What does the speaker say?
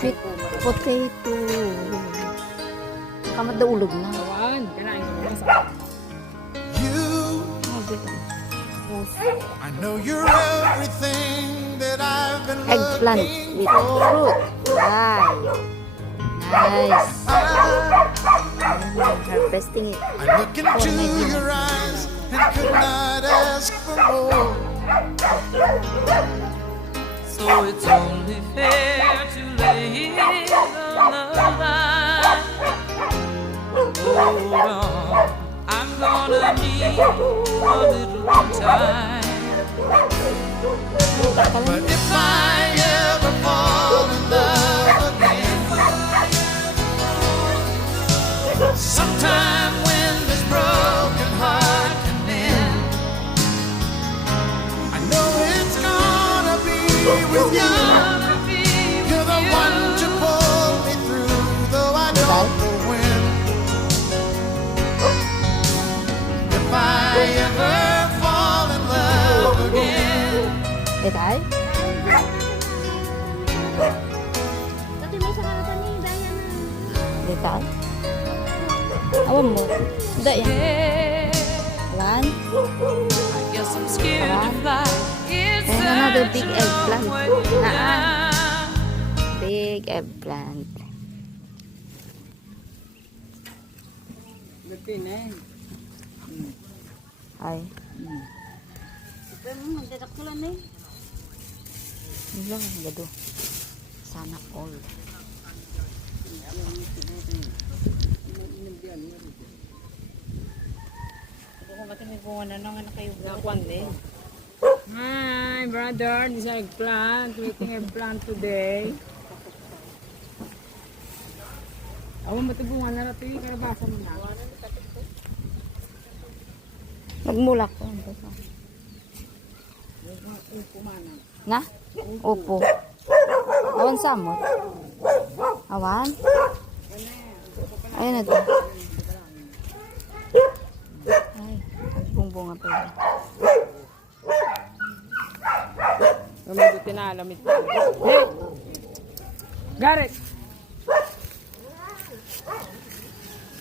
Sweet potato. Kamad daw ulog na. Awan, kinain ko naman sa You, I know you're everything that I've been Eggplant looking with for. fruit. Right. Nice. Harvesting it. I look into your eyes and could not ask for more. So it's only fair to lay it on the line. Hold on, I'm gonna need a little time. But if I ever fall in love again, sometime when this broken heart can mend, I know it's gonna be with you. You're the one to pull me through, though I don't know when. If I ever fall in love again. Detal? Detal? Awan mo. Hindi yan. One. I guess I'm scared to fly. It's And another big such a eggplant. long way down. Big eggplant. Lupin Ay. Yun lang ang gado. Sana all. Hi, brother. This is eggplant. Waiting eggplant today. Awan, matubungan na natin. Karabasan mo na. Nagmulak ko. Na? Opo. Awan samot. Awan? Ayun na to. Ay, nagbungbunga pa yun. Lamit na, lamit na. Hey! Garrett!